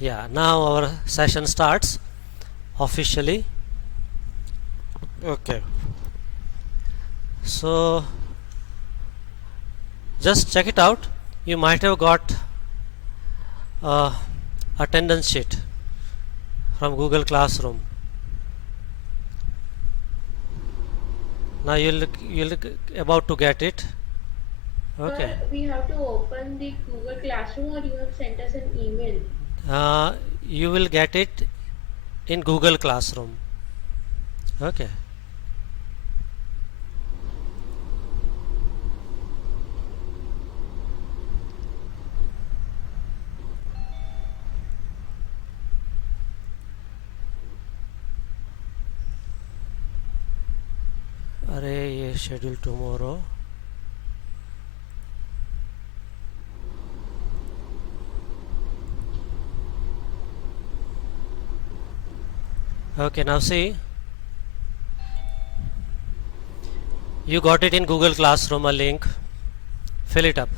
Yeah, now our session starts officially. Okay, so just check it out. You might have got a attendance sheet from Google Classroom. Now you'll about to get it. Okay. Sir, we have to open the Google Classroom or you have sent us an email. You will get it in Google Classroom. Okay. अरे ये schedule tomorrow. Okay, now see, you got it in Google Classroom, a link. Fill it up.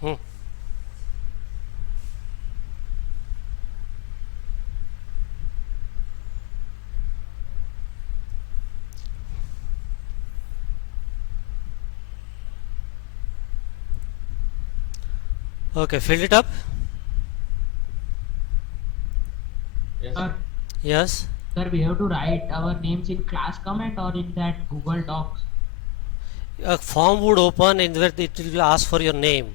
Hmm. Okay, filled it up. Yes, Sir, sir. Yes. sir, we have to write our names in class comment or in that Google Docs. A form would open in where it will ask for your name.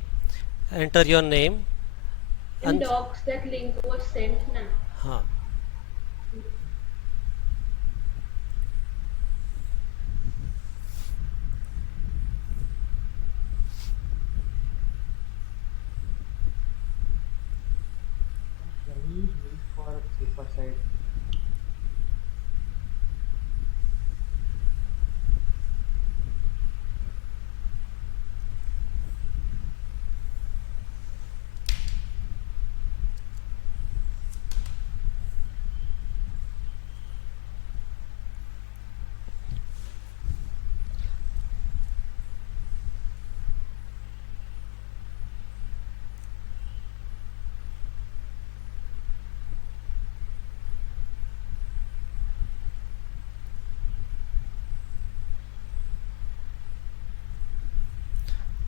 Enter your name In and docs, that link was sent now. huh. Please wait for safer side.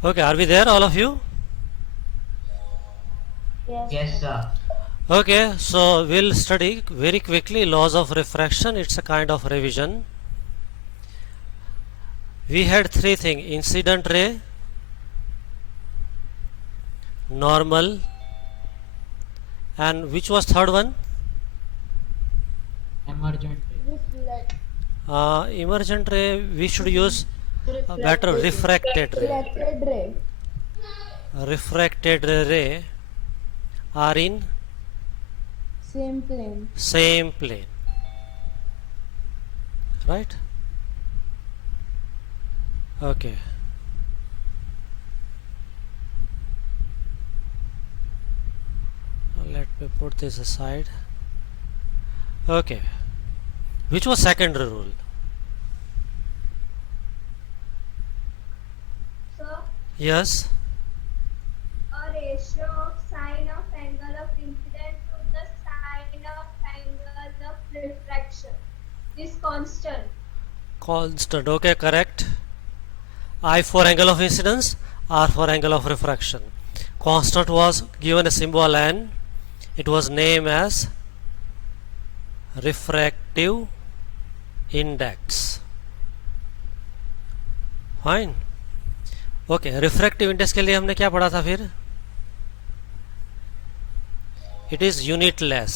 Okay, are we there, all of you? Yes, sir. Okay, so we'll study very quickly laws of refraction. It's a kind of revision. We had three things: incident ray, normal, and which was third one? Emergent. Emergent ray. We should use a better refracted ray. Reflected ray. Refracted ray are in Same plane. same plane, right? Okay. We put this aside. Okay. Which was secondary rule? So, Yes. a ratio of sine of angle of incidence to the sine of angle of refraction is constant. Constant. Okay, correct. I for angle of incidence, R for angle of refraction. Constant was given a symbol N. It was named as refractive index. Fine. Okay refractive index के लिए हमने क्या पढ़ा था फिर? It is unitless.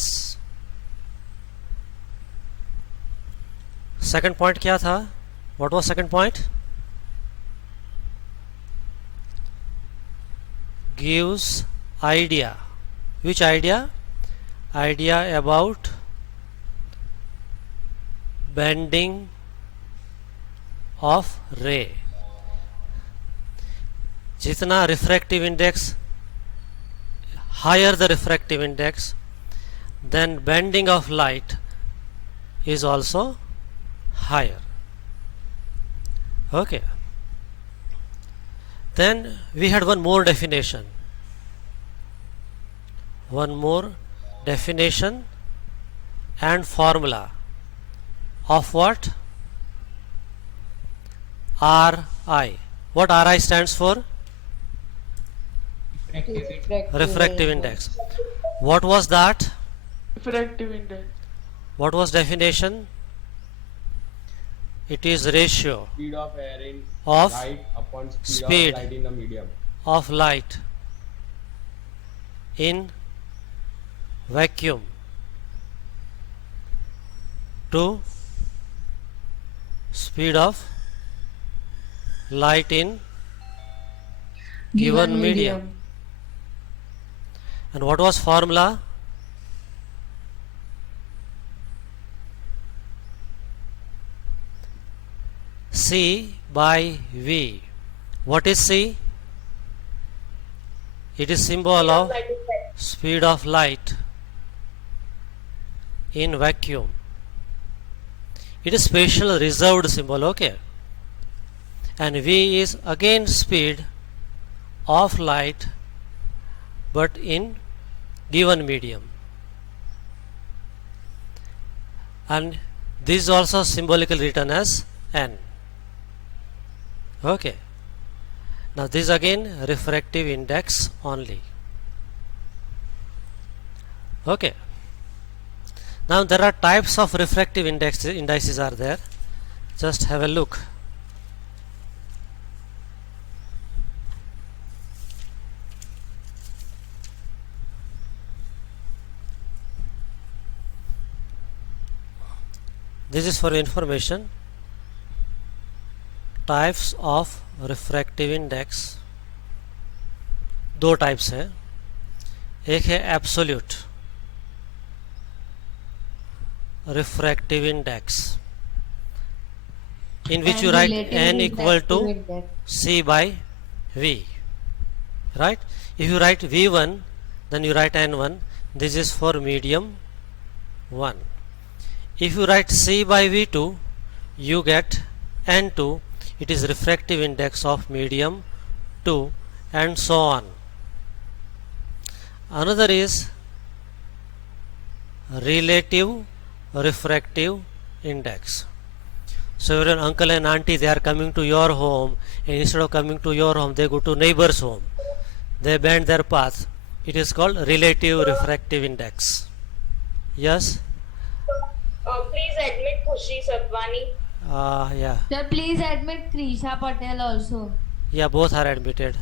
Second point क्या था? What was second point? Gives idea. Which idea? Idea about bending of ray. जितना refractive index, higher the refractive index, then bending of light is also higher. Okay. Then we had one more definition. One more definition and formula of what? Ri. What Ri stands for? Refractive index. What was that? Refractive index. What was definition? It is ratio Speed of air in of light upon speed of light in a medium. of light in vacuum to speed of light in given medium. And what was formula? C by V. What is C? It is symbol of speed of light in vacuum. It is special reserved symbol, okay? And V is again speed of light but in given medium. And this is also symbolically written as N. Okay. Now this again refractive index only. Okay. Now there are types of refractive indices are there. Just have a look. This is for information. Types of refractive index. दो types हैं. एक है absolute refractive index, in which you write n equal to c by v, right? If you write v1, then you write n1. This is for medium 1. If you write c by v2, you get n2. It is refractive index of medium 2, and so on. Another is relative refractive index. So your uncle and auntie, they are coming to your home, and instead of coming to your home, they go to neighbor's home. They bend their path. It is called relative refractive index. Yes? Please admit Khushi Satwani. Yeah. Sir, please admit Krisha Patel also. Yeah, both are admitted.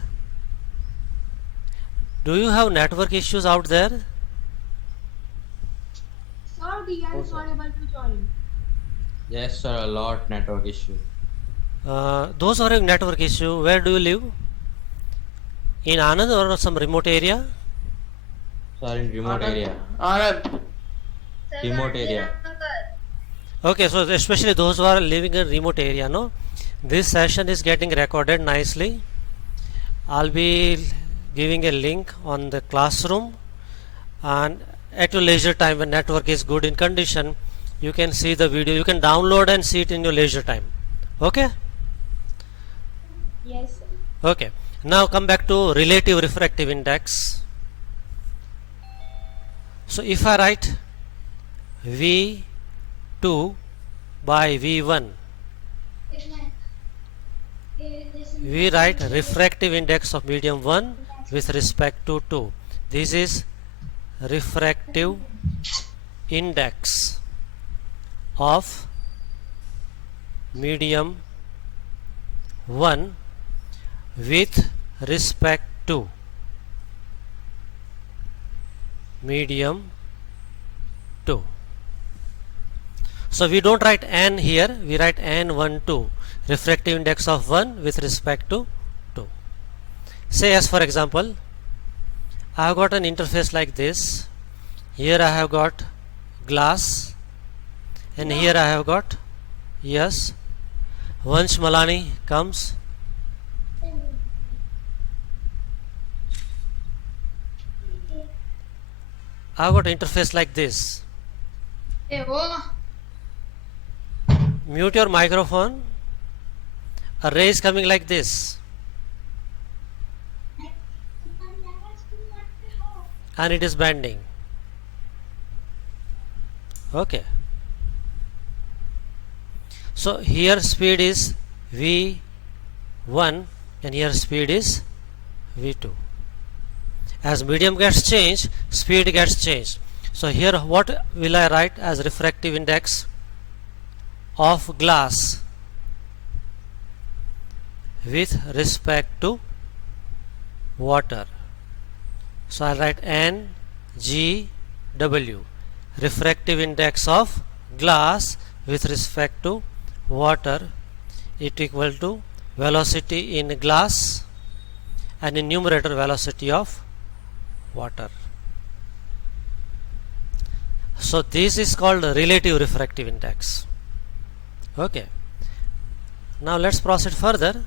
Do you have network issues out there? Sir, Diya is not able to join. Yes, sir, a lot network issue. Those who are having network issue, where do you live? In Anand or some remote area? Sir, in remote area. Anand. Remote area. Okay, so especially those who are living in remote area, no? This session is getting recorded nicely. I'll be giving a link on the classroom. and at your leisure time when network is good in condition, you can see the video. You can download and see it in your leisure time. Okay. Yes, sir. Okay, now come back to relative refractive index. So if I write V2 by V1, we write refractive index of medium 1 with respect to 2. This is refractive index of medium 1 with respect to medium 2. So we don't write n here, we write n12, refractive index of 1 with respect to 2. Say as for example, I have got an interface like this. Here I have got glass, and here I have got, yes, Vansh Malani comes. I have got an interface like this. Mute your microphone. A ray is coming like this, and it is bending. Okay. So here speed is V1 and here speed is V2. As medium gets changed, speed gets changed. So here what will I write as refractive index of glass with respect to water? So I'll write NGW, refractive index of glass with respect to water, it equal to velocity in glass and in numerator velocity of water. So this is called relative refractive index. Okay. Now let's proceed further.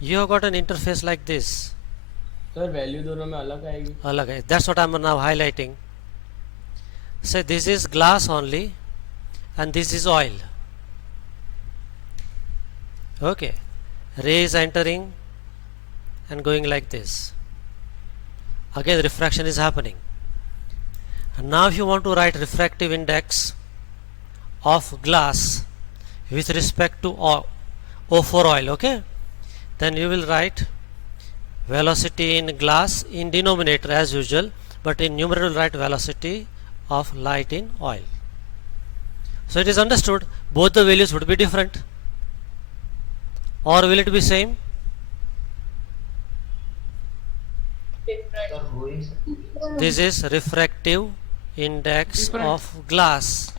You have got an interface like this. Sir value दोनों में अलग आएगी. अलग है. That's what I am now highlighting. Say this is glass only and this is oil. Okay. Ray is entering and going like this. Again refraction is happening. And now if you want to write refractive index of glass with respect to O for oil, okay, then you will write velocity in glass in denominator as usual, but in numerator will write velocity of light in oil. So it is understood both the values would be different, or will it be same? This is refractive index of glass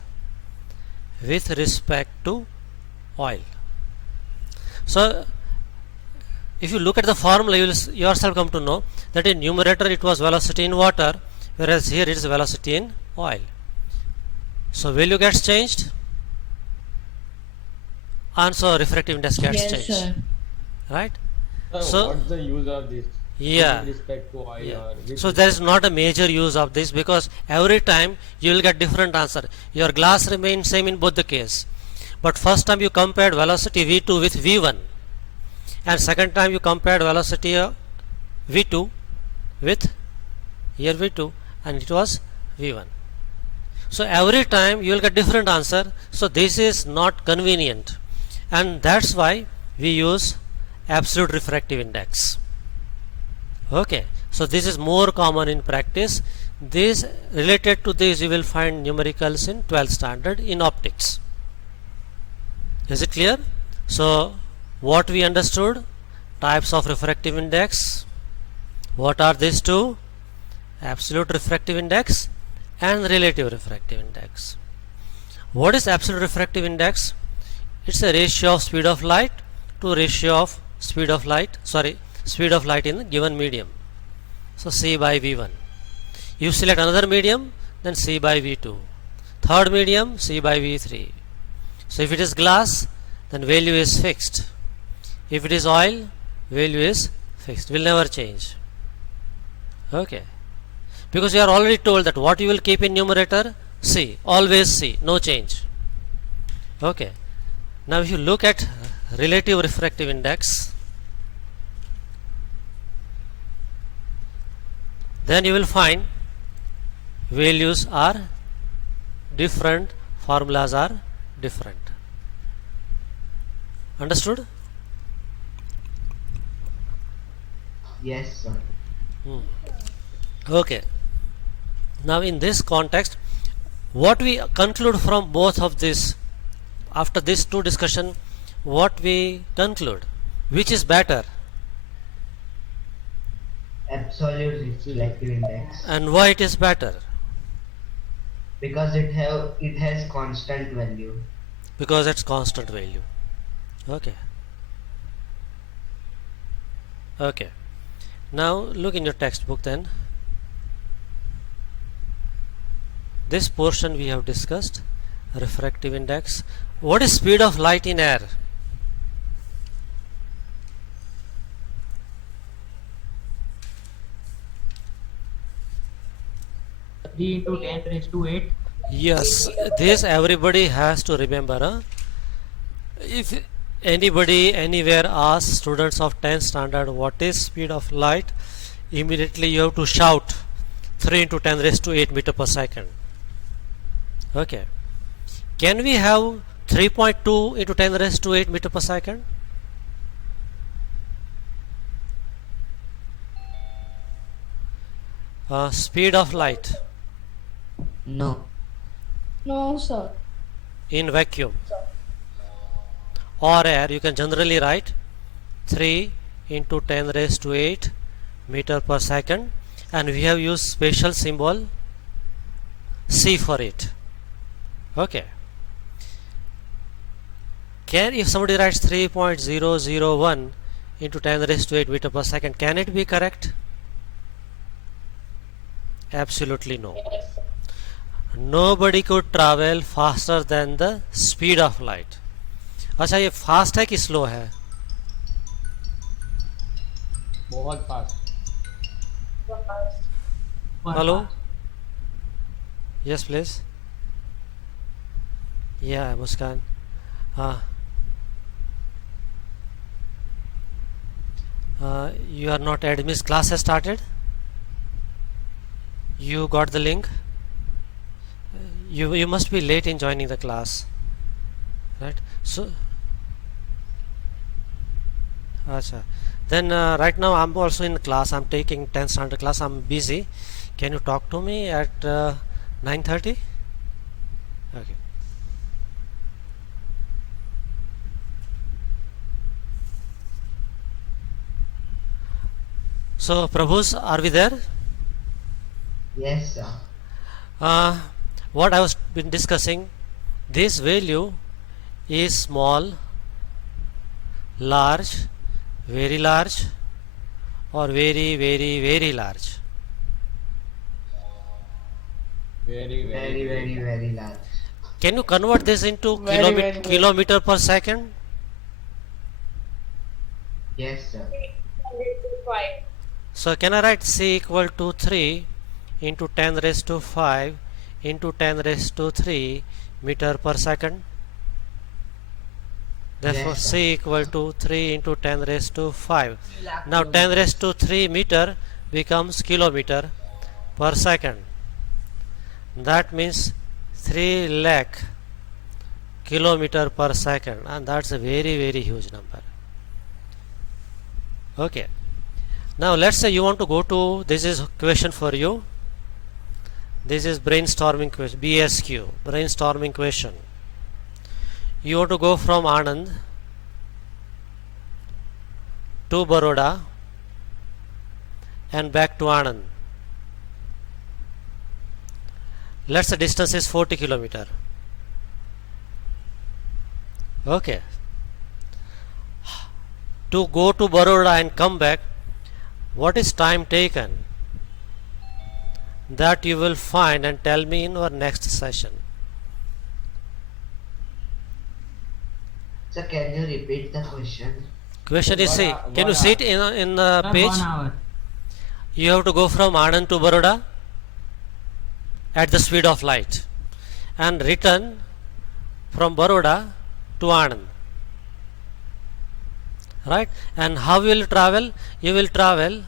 with respect to oil. So if you look at the formula, you will yourself come to know that in numerator it was velocity in water, whereas here it is velocity in oil. So value gets changed and so refractive index gets changed. Sir. Right? Sir, So- what's the use of this? Yeah. With respect to oil Yeah. or with So there is not a major use of this, because every time you will get different answer. Your glass remains same in both the case. But first time you compared velocity V2 with V1, and second time you compared velocity of V2 with here V2 and it was V1. So every time you will get different answer. So this is not convenient, and that's why we use absolute refractive index. Okay, so this is more common in practice. This related to this you will find numericals in 12th standard in optics. Is it clear? So what we understood? Types of refractive index. What are these two? Absolute refractive index and relative refractive index. What is absolute refractive index? It's a ratio of speed of light to ratio of speed of light in a given medium. So C by V1. You select another medium, then C by V2. Third medium, C by V3. So if it is glass, then value is fixed. If it is oil, value is fixed, will never change. Okay, because you are already told that what you will keep in numerator, C, always C, no change. Okay. Now if you look at relative refractive index, then you will find values are different, formulas are different. Understood? Yes, sir. Okay. Now in this context, what we conclude from both of this, after these two discussion, what we conclude, which is better Absolute reflective index, and why it is better? because it has constant value. Because it's constant value. Okay. Okay. Now look in your textbook then. This portion we have discussed, refractive index. What is speed of light in air? Three into 10 raised to 8. Yes, this everybody has to remember. If anybody anywhere asks students of 10th standard what is speed of light, immediately you have to shout 3 into 10 raised to 8 meter per second. Okay. Can we have 3.2 into 10 raised to 8 meter per second? Speed of light No. No, sir. in vacuum or air, you can generally write 3 into 10 raised to 8 meter per second, and we have used special symbol C for it. Okay. If somebody writes 3.001 into 10 raised to 8 meter per second, can it be correct? Absolutely no. Nobody could travel faster than the speed of light. अच्छा, ये fast है कि slow है? बहुत fast. Hello, yes please. या मुस्कान. हाँ. You are not admits. Class has started. You got the link. You must be late in joining the class, right? So, acha. Then right now I'm also in class. I'm taking 10th standard class. I'm busy. Can you talk to me at 9:30? Okay. So, Prabhus, are we there? Yes, sir. What I was been discussing, this value is small, large, very large, or very, very, very large. Very Large. Can you convert this into Very kilometer per second? Yes, sir. So can I write C equal to 3 into 10 raised to 5 into 10 raised to 3 meter per second? Therefore Yes, sir. C equal to 3 into 10 raised to 5. Now 10 raised to 3 meter becomes kilometer per second. That means 3 lakh kilometer per second, and that's a very, very huge number. Okay. Now let's say you want to go to, this is question for you. This is brainstorming question, BSQ, brainstorming question. You want to go from Anand to Baroda and back to Anand. Let's say distance is 40 kilometer. Okay. To go to Baroda and come back, what is time taken? That you will find and tell me in our next session. Sir, can you repeat the question? Question is, see, can you see it in the Sir, page? 1 hour. You have to go from Anand to Baroda. at the speed of light and return from Baroda to Anand. Right? And how you will travel? You will travel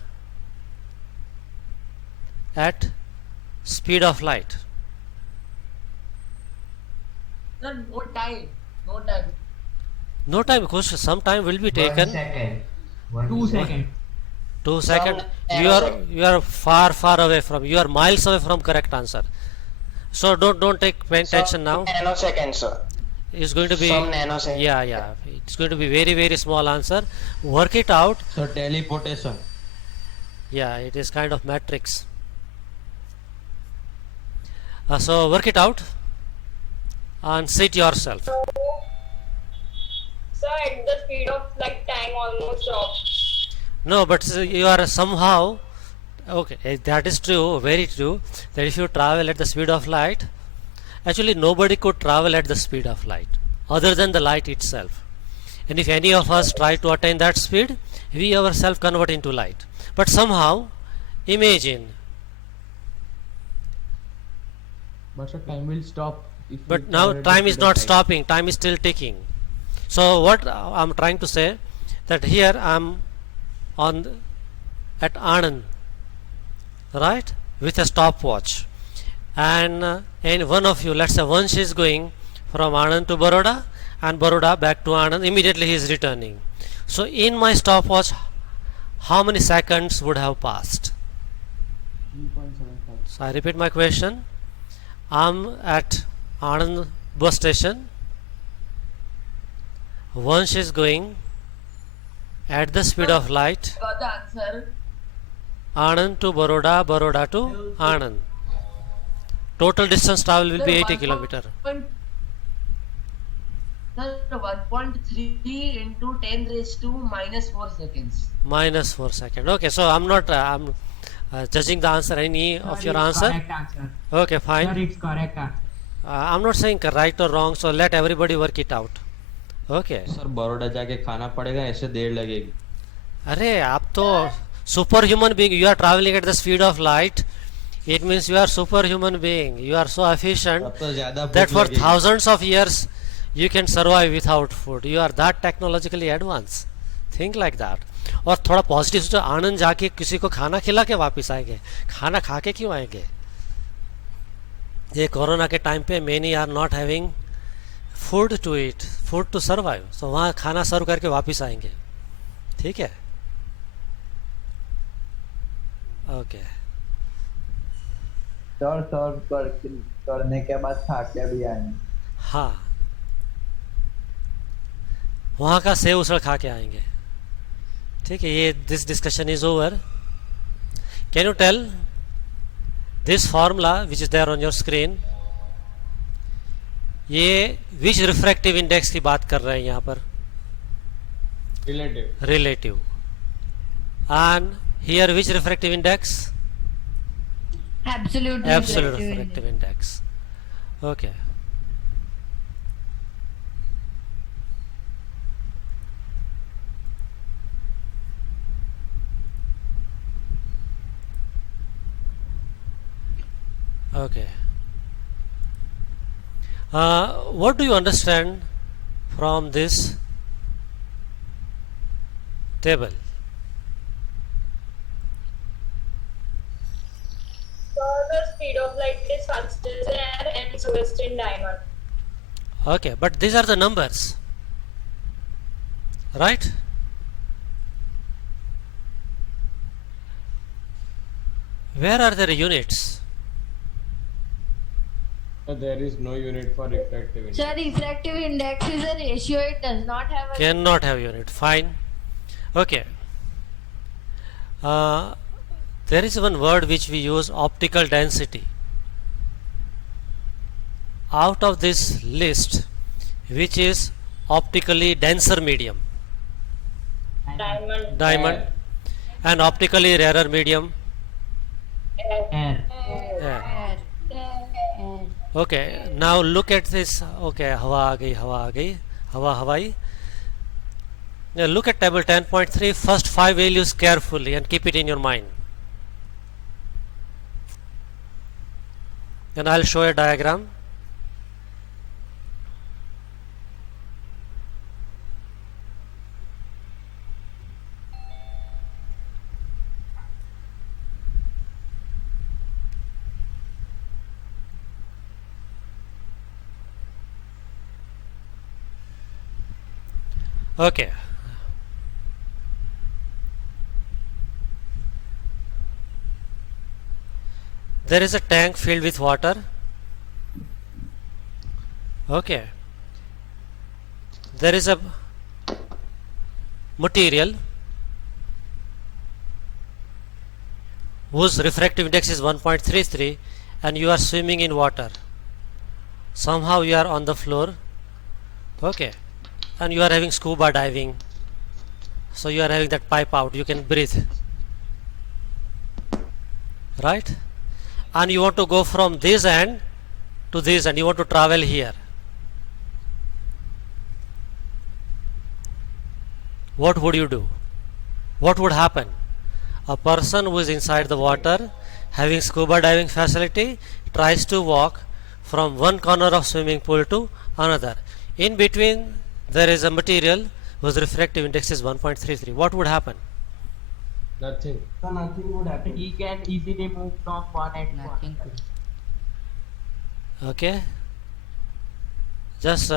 at speed of light. Sir, no time. No time. No time, because some time will be 1 taken. second. 2 seconds. 2 seconds. Some You are far away from. You are miles away from correct answer. So don't take attention now. Nanoseconds, sir. It's going to be Some nanoseconds. yeah. It's going to be very small answer. Work it out. So teleportation. Yeah, it is kind of matrix. So work it out and sit yourself. So at the speed of like time almost stops. No, but you are somehow okay. That is true, very true. That if you travel at the speed of light, actually nobody could travel at the speed of light other than the light itself. And if any of us try to attain that speed, we ourselves convert into light. But somehow, imagine. But sir, time will stop. If But we now travel at the time is speed of not light. stopping. Time is still ticking. So what I'm trying to say, that here I'm at Anand, right, with a stopwatch, and one of you, let's say Vansh is going from Anand to Baroda and Baroda back to Anand. Immediately he is returning. So in my stopwatch, how many seconds would have passed? 3.75. So I repeat my question. I'm at Anand bus station. Vansh is going at the speed of light. Got the answer. Anand to Baroda, Baroda to Anand. Total distance travel will be 80 kilometer. Sir, 1.3 into 10 raised to minus 4 seconds. Minus 4 seconds. Okay, so I'm not judging the answer, any of Sir, your it's answer. Correct answer. Okay, Sir, fine. it's correct answer. I'm not saying right or wrong, so let everybody work it out. Okay. Sir Baroda जाके खाना पड़ेगा ऐसे देर लगेगी. अरे आप तो superhuman being, you are traveling at the speed of light. It means you are superhuman being. You are so efficient तब तो ज्यादा that भूख for लगेगी. thousands of years you can survive without food. You are that technologically advanced. Think like that. और थोड़ा positive सोचो, आनंद जाके किसी को खाना खिला के वापस आएंगे, खाना खा के क्यों आएंगे? ये कोरोना के टाइम पे many are not having food to eat, food to survive. So वहाँ खाना सर्व करके वापस आएंगे. ठीक है? ओके. सर करने के बाद खा के भी आएंगे. हाँ, वहाँ का सेव उसड़ खा के आएंगे. ठीक है, ये this discussion is over. Can you tell this formula which is there on your screen, ये विच रिफ्रैक्टिव इंडेक्स की बात कर रहे हैं यहाँ पर? Relative. Relative. And here which refractive index? Absolute Absolute refractive refractive index. Okay. Okay. What do you understand from this table? So the speed of light is fastest air and slowest in diamond. Okay, but these are the numbers, right? Where are their units? So there is no unit for refractive index. Sir, refractive index is a ratio. It does not have a. Cannot have unit. Fine. Okay. There is one word which we use, optical density. Out of this list, which is optically denser medium? Diamond. Diamond. And optically rarer medium? Air. Air. Air. Okay, now look at this. Okay, हवा आ गई, हवा हवाई. Now look at table 10.3. First 5 values carefully and keep it in your mind. Then I'll show a diagram. Okay. There is a tank filled with water. Okay. There is a material whose refractive index is 1.33 and you are swimming in water. Somehow you are on the floor. Okay. And you are having scuba diving. So you are having that pipe out. You can breathe. Right? And you want to go from this end to this end. You want to travel here. What would you do? What would happen? A person who is inside the water having scuba diving facility tries to walk from one corner of swimming pool to another. In between there is a material whose refractive index is 1.33. What would happen? Nothing. So nothing would happen. He can easily move from one end to Nothing. another. Okay. Just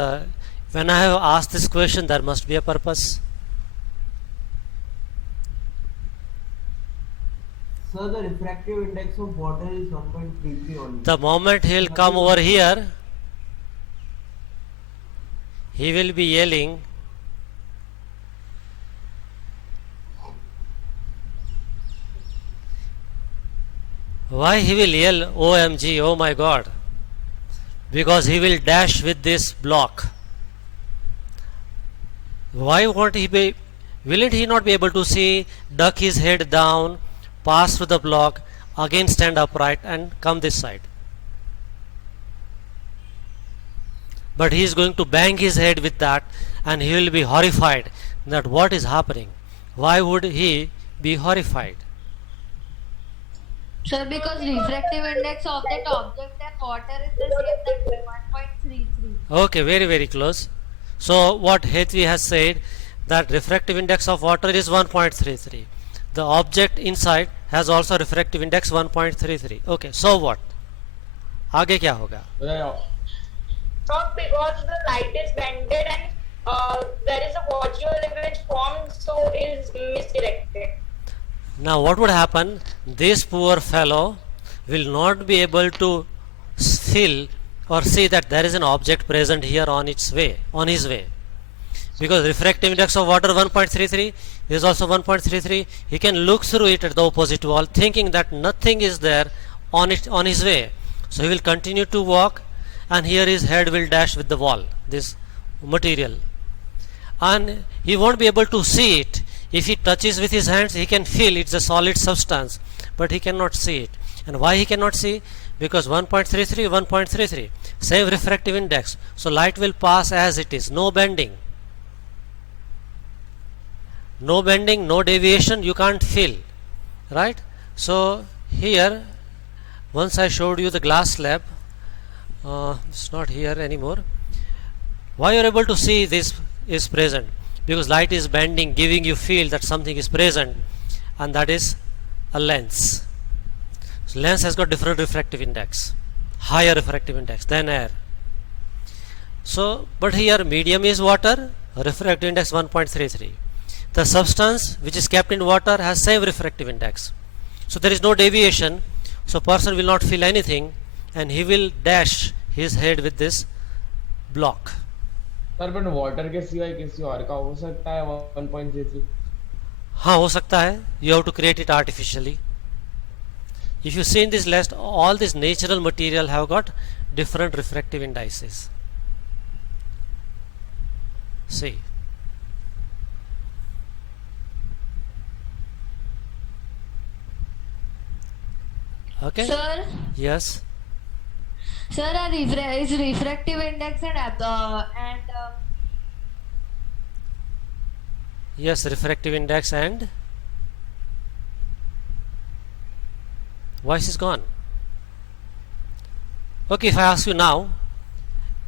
when I have asked this question, there must be a purpose. So the refractive index of water is 1.33 only. The moment he will come over here, he will be yelling, why he will yell OMG, oh my God? Because he will dash with this block. Why won't he be? Will he not be able to see, duck his head down, pass through the block, again stand upright and come this side? But he is going to bang his head with that and he will be horrified that what is happening. Why would he be horrified? Sir, because refractive index of that object and water is the same, that 1.33. Okay, very very close. So what Hetvi has said, that refractive index of water is 1.33. The object inside has also refractive index 1.33. Okay, so what? आगे क्या होगा? बताओ. Not because the light is bended and there is a virtual image formed, so it is misdirected. Now what would happen? This poor fellow will not be able to feel or see that there is an object present here on its way, on his way. Because refractive index of water 1.33 is also 1.33. He can look through it at the opposite wall thinking that nothing is there on his way. So he will continue to walk and here his head will dash with the wall, this material. And he won't be able to see it. If he touches with his hands, he can feel it's a solid substance, but he cannot see it. And why he cannot see? Because 1.33, 1.33, same refractive index. So light will pass as it is, no bending. No bending, no deviation, you can't feel. Right? So here, once I showed you the glass slab, it's not here anymore. Why you are able to see this is present? Because light is bending, giving you feel that something is present, and that is a lens. So lens has got different refractive index, higher refractive index than air. So, but here medium is water, refractive index 1.33. The substance which is kept in water has same refractive index. So there is no deviation. So person will not feel anything, and he will dash his head with this block. Sir पर water के सिवाय किसी और का हो सकता है 1.33? हाँ हो सकता है. You have to create it artificially. If you see in this list, all this natural material have got different refractive indices. See. Okay. Sir, Yes. sir, is refractive index and Yes, refractive index and voice is gone. Okay, if I ask you now,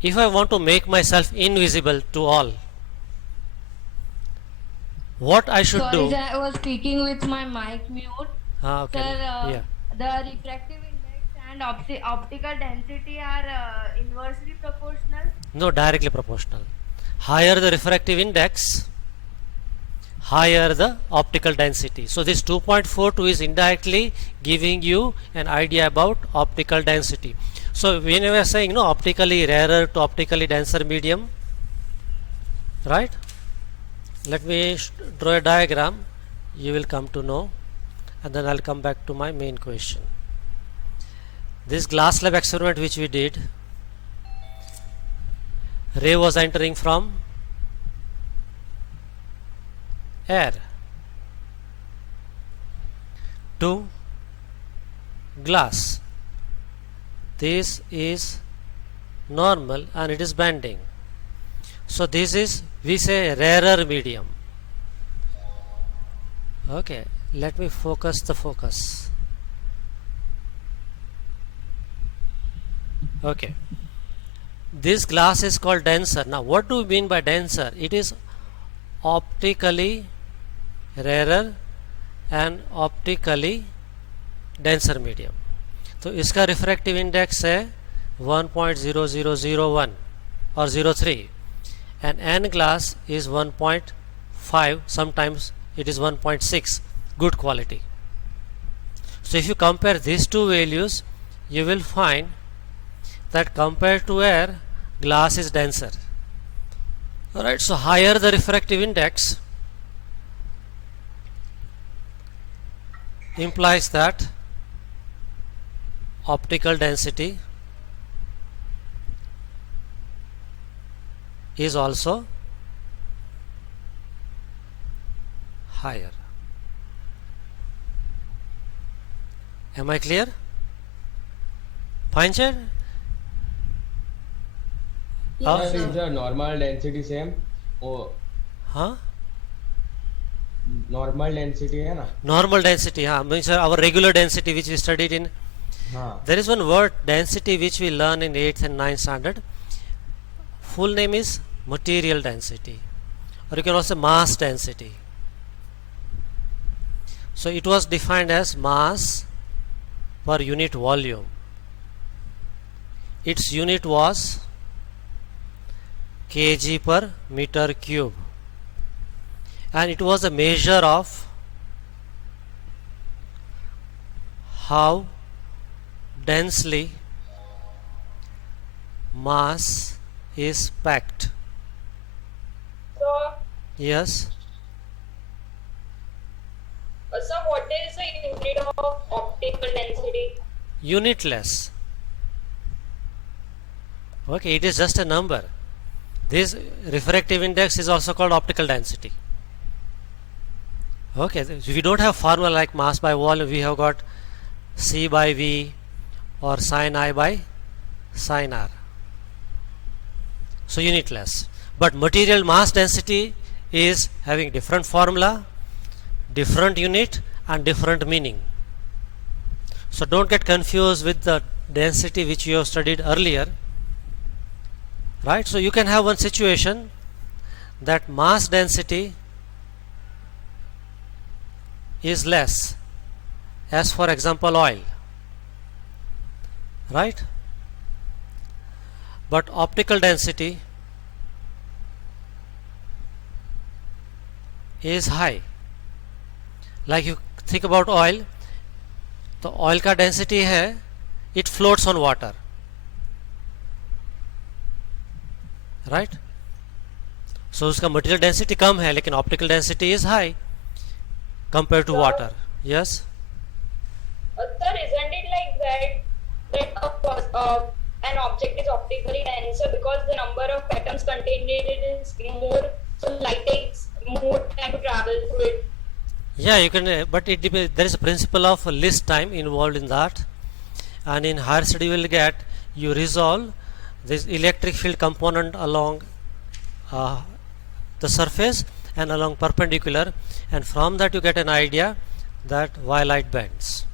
if I want to make myself invisible to all, what I should Sorry, do? sir, I was speaking with my mic mute. Okay. Sir, Yeah. the refractive index and optical density are inversely proportional. No, directly proportional. Higher the refractive index, higher the optical density. So this 2.42 is indirectly giving you an idea about optical density. So when we are saying optically rarer to optically denser medium, right? Let me draw a diagram, you will come to know, and then I'll come back to my main question. This glass slab experiment which we did, ray was entering from air to glass. This is normal and it is bending. So this is, we say, rarer medium. Okay, let me focus the focus. Okay, this glass is called denser. Now what do we mean by denser? It is optically rarer and optically denser medium. तो इसका refractive index है 1.0001 or 03, and N glass is 1.5, sometimes it is 1.6, good quality. So if you compare these two values, you will find that compared to air, glass is denser. Alright, so higher the refractive index implies that optical density is also higher. Am I clear? Fine, sir? Sir, is the normal density same? Oh, Huh? normal density है ना? Normal density, means our regular density which we studied in. हाँ. There is one word, density, which we learn in 8th and 9th standard. Full name is material density, or you can also mass density. So it was defined as mass per unit volume. Its unit was kg per meter cube, and it was a measure of how densely mass is packed. So, Yes. so what is the unit of optical density? Unitless. Okay, it is just a number. This refractive index is also called optical density. Okay, we don't have formula like mass by volume. We have got C by V or sin I by sin R. So unitless. But material mass density is having different formula, different unit and different meaning. So don't get confused with the density which you have studied earlier. Right? So you can have one situation that mass density is less, as for example oil, right? But optical density is high. Like you think about oil, तो oil का density है, it floats on water, right? So उसका material density कम है, लेकिन optical density is high compared to water. Yes. Sir, isn't it like that of course an object is optically denser because the number of atoms contained in it is more, so light takes more time to travel through it? Yeah, you can, but it depends. There is a principle of least time involved in that, and in higher study you will get, you resolve this electric field component along the surface and along perpendicular, and from that you get an idea that why light bends,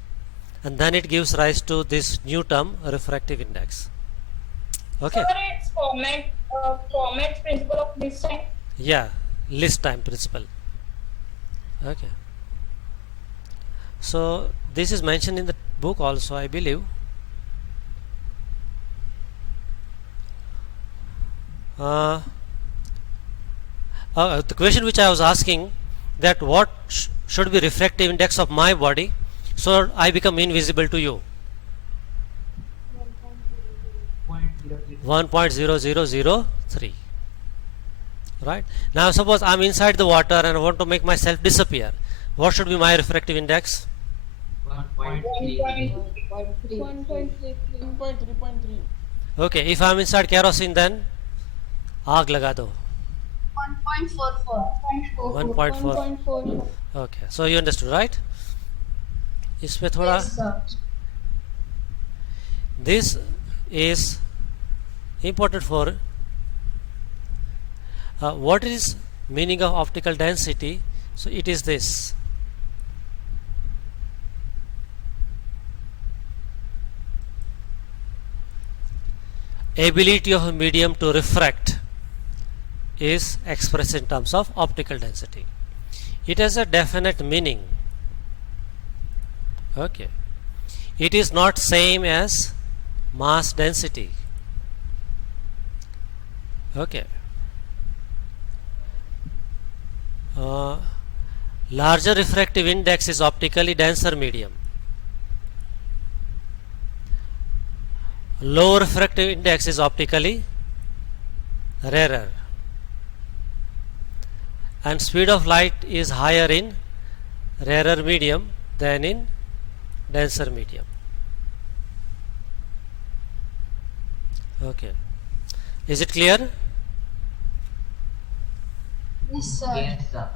and then it gives rise to this new term, refractive index. Okay. Sir, it's format principle of this time. Yeah, list time principle. Okay. So this is mentioned in the book also, I believe. The question which I was asking, that what should be refractive index of my body so I become invisible to you? 1.0003. Right. Now suppose I am inside the water and I want to make myself disappear. What should be my refractive index? 1.3. 1.3. Okay, if I am inside kerosene, then आग लगा दो. 1.44. 1.4. Okay, so you understood, right? इसमें थोड़ा Yes, sir. this is important for what is meaning of optical density. So it is this. Ability of a medium to refract is expressed in terms of optical density. It has a definite meaning. Okay. It is not same as mass density. Okay. Larger refractive index is optically denser medium. Low refractive index is optically rarer. And speed of light is higher in rarer medium than in denser medium. Okay. Is it clear? Yes, sir. Yes, sir.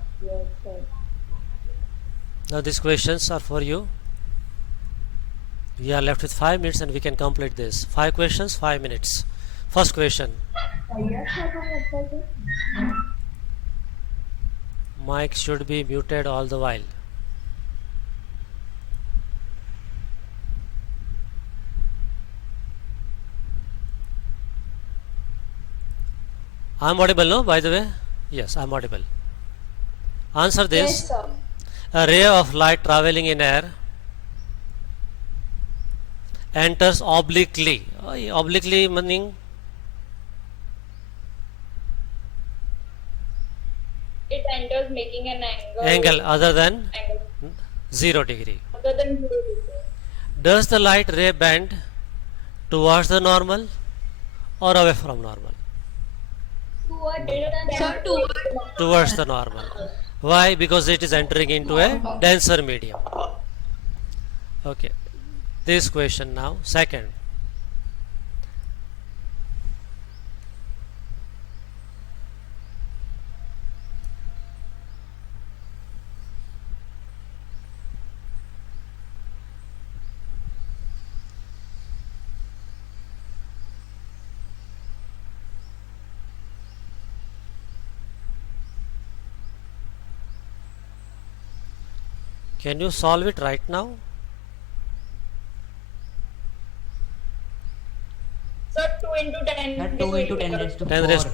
Now these questions are for you. We are left with 5 minutes and we can complete this. 5 questions, 5 minutes. First question. Mic should be muted all the while. I am audible, no? By the way, yes, I am audible. Answer this. Yes, sir. A ray of light traveling in air enters obliquely. Obliquely meaning It enters making an angle other than angle 0 degree. other than 0 degree. Does the light ray bend towards the normal or away from normal? Sir, Towards the normal. Why? Because it is entering into a denser medium. Okay. This question now. Second. Can you solve it right now? Sir, 2 into 10. 2 into 10 raised to 10 raised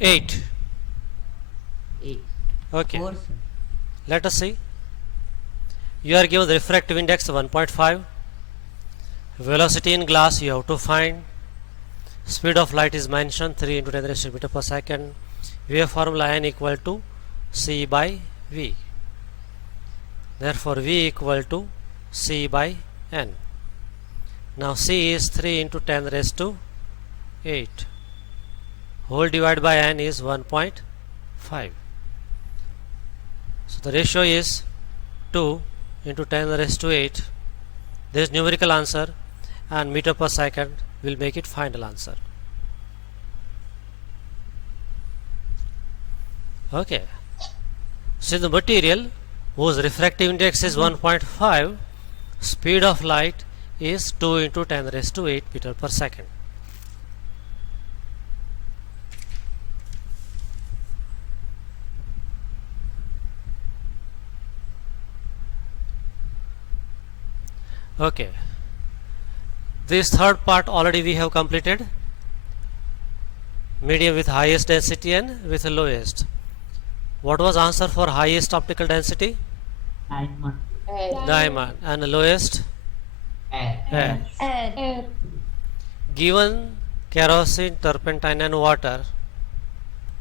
8. 8. Okay. 4, sir. Let us see. You are given the refractive index 1.5. Velocity in glass you have to find. Speed of light is mentioned 3 into 10 raised to meter per second. Wave formula n equal to c by v. Therefore v equal to c by n. Now c is 3 into 10 raised to 8. Whole divided by n is 1.5. So the ratio is 2 into 10 raised to 8. This is numerical answer and meter per second will make it final answer. Okay. So the material whose refractive index is 1.5, speed of light is 2 into 10 raised to 8 meter per second. Okay. This third part already we have completed. Medium with highest density and with the lowest. What was answer for highest optical density? Diamond. Diamond. And the lowest? Air. Air. Given kerosene, turpentine and water,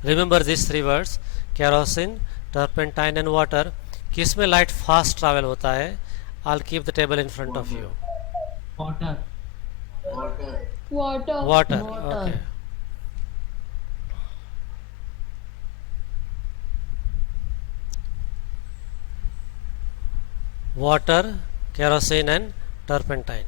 remember these three words, kerosene, turpentine and water, किस में light fast travel होता है? I'll keep the table in front of you. Water. Water. Okay. Water, kerosene and turpentine.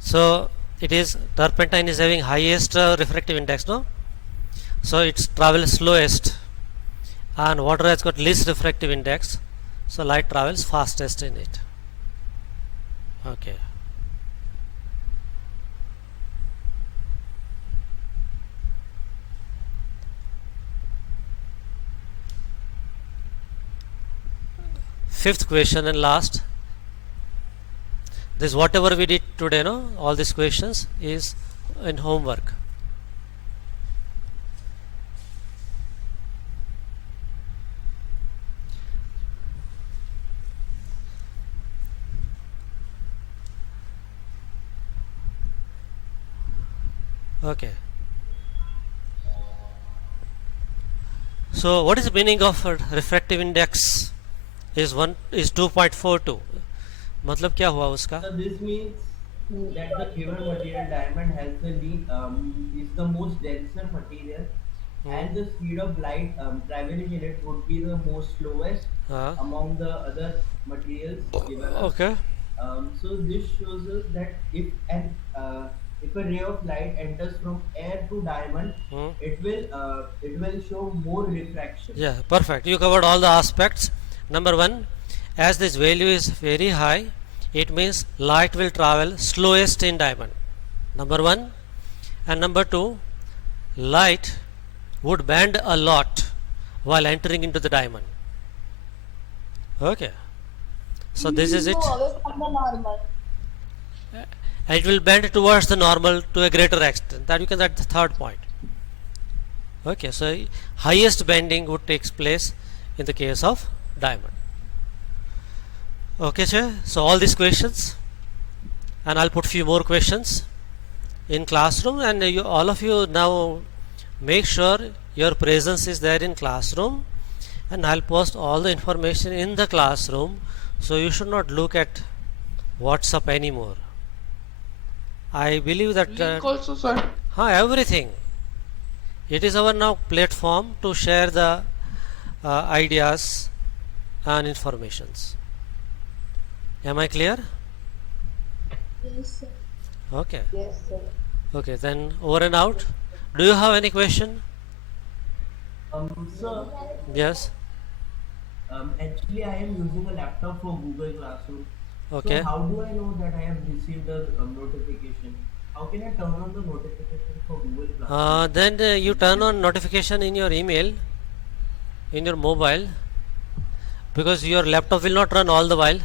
So it is, turpentine is having highest refractive index, no? So it travels slowest, and water has got least refractive index, so light travels fastest in it. Okay. Fifth question and last. This whatever we did today, no, all these questions is in homework. Okay. So what is the meaning of refractive index is 2.42? मतलब क्या हुआ उसका? So this means that the given material diamond has is the most denser material, and the speed of light traveling in it would be the most slowest among the other materials given us. Okay. So this shows us that if a ray of light enters from air to diamond, it will show more refraction. Yeah, perfect. You covered all the aspects. Number one, as this value is very high, it means light will travel slowest in diamond. Number one. And number two, light would bend a lot while entering into the diamond. Okay. So this is it. And it will bend towards the normal to a greater extent. That you can add the third point. Okay, so highest bending would take place in the case of diamond. Okay, sir. So all these questions, and I'll put few more questions in classroom, and all of you now make sure your presence is there in classroom, and I'll post all the information in the classroom, so you should not look at WhatsApp anymore. I believe that Link also, sir. everything. It is our now platform to share the ideas and informations. Am I clear? Yes, sir. Okay. Yes, sir. Okay, then over and out. Do you have any question? Sir, Yes. actually I am using a laptop for Google Classroom. Okay. So how do I know that I have received a notification? How can I turn on the notification for Google Classroom? Then you turn on notification in your email, in your mobile, because your laptop will not run all the while,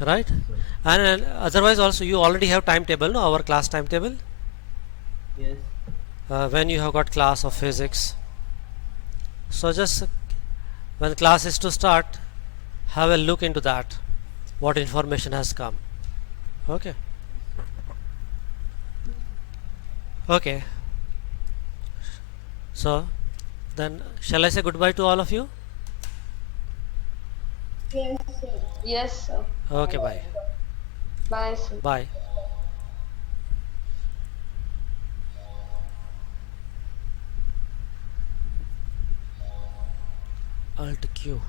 right? And otherwise also you already have timetable, no? Our class timetable. Yes. When you have got class of physics. So just when class is to start, have a look into that, what information has come. Okay. Okay. So then shall I say goodbye to all of you? Yes, sir. Yes, sir. Okay, bye. Bye, sir. Bye. Alt Q.